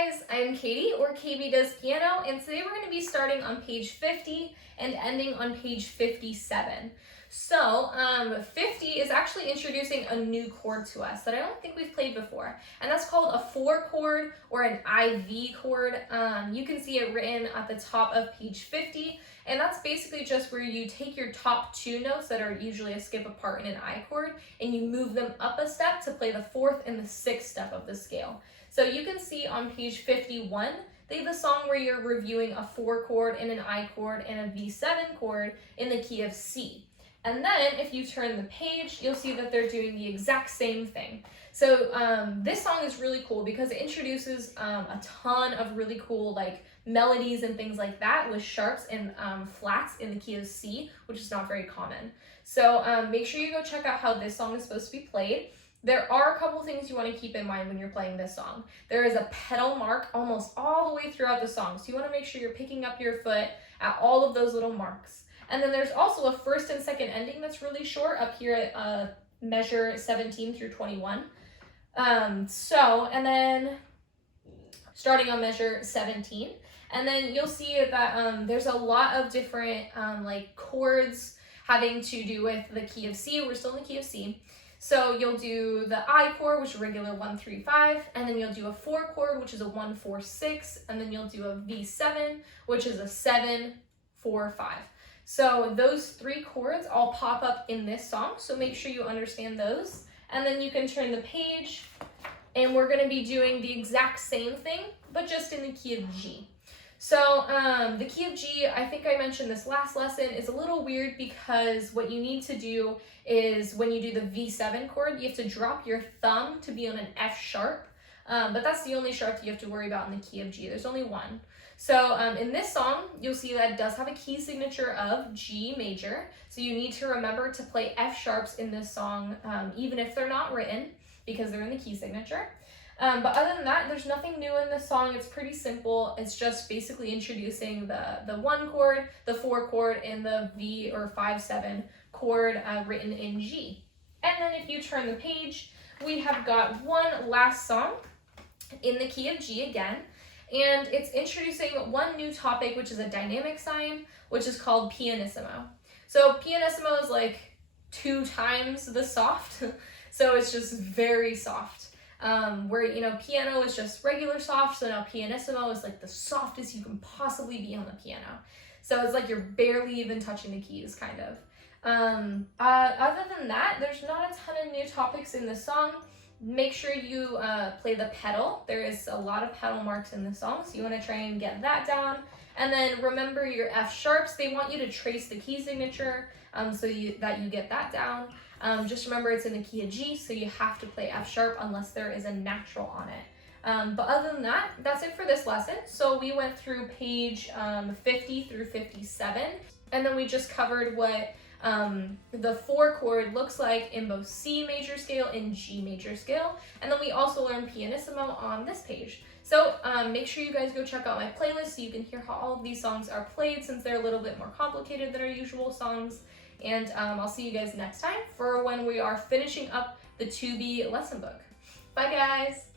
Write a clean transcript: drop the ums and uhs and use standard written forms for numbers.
guys, I'm Katie, or KB Does Piano, and today we're going to be starting on page 50 and ending on page 57. So, 50 is actually introducing a new chord to us that I don't think we've played before, and that's called a 4 chord or an IV chord. You can see it written at the top of page 50, and that's basically just where you take your top 2 notes that are usually a skip apart in an I chord, and you move them up a step to play the 4th and the 6th step of the scale. So you can see on page 51, they have a song where you're reviewing a 4 chord and an I chord and a V7 chord in the key of C. And then if you turn the page, you'll see that they're doing the exact same thing. So this song is really cool because it introduces a ton of really cool melodies and things like that with sharps and flats in the key of C, which is not very common. So make sure you go check out how this song is supposed to be played. There are a couple things you want to keep in mind when you're playing this song. There is a pedal mark almost all the way throughout the song, so you want to make sure you're picking up your foot at all of those little marks. And then there's also a first and second ending that's really short up here at measure 17 through 21. And then starting on measure 17, and then you'll see that there's a lot of different chords having to do with the key of C. We're still in the key of C. So you'll do the I chord, which is a regular 1, 3, 5, and then you'll do a 4 chord, which is a 1, 4, 6, and then you'll do a V7, which is a 7, 4, 5. So those 3 chords all pop up in this song, so make sure you understand those. And then you can turn the page, and we're going to be doing the exact same thing, but just in the key of G. So the key of G, I think I mentioned this last lesson, is a little weird because what you need to do is when you do the V7 chord, you have to drop your thumb to be on an F sharp, but that's the only sharp you have to worry about in the key of G. There's only one. So in this song, you'll see that it does have a key signature of G major, so you need to remember to play F sharps in this song, even if they're not written, because they're in the key signature. But other than that, there's nothing new in this song. It's pretty simple. It's just basically introducing the 1 chord, the 4 chord, and the V or 5/7 chord written in G. And then if you turn the page, we have got one last song in the key of G again. And it's introducing one new topic, which is a dynamic sign, which is called Pianissimo. So Pianissimo is like 2 times the soft, so it's just very soft. Where, piano is just regular soft, so now Pianissimo is like the softest you can possibly be on the piano. So it's like you're barely even touching the keys, kind of. Other than that, there's not a ton of new topics in this song. Make sure you play the pedal. There is a lot of pedal marks in the song, so you want to try and get that down. And then remember your F sharps. They want you to trace the key signature so that you get that down. Just remember it's in the key of G, so you have to play F sharp unless there is a natural on it. But other than that, that's it for this lesson. So we went through page 50 through 57, and then we just covered what the 4 chord looks like in both C major scale and G major scale. And then we also learned Pianissimo on this page. So make sure you guys go check out my playlist so you can hear how all of these songs are played, since they're a little bit more complicated than our usual songs. And I'll see you guys next time for when we are finishing up the 2B lesson book. Bye guys!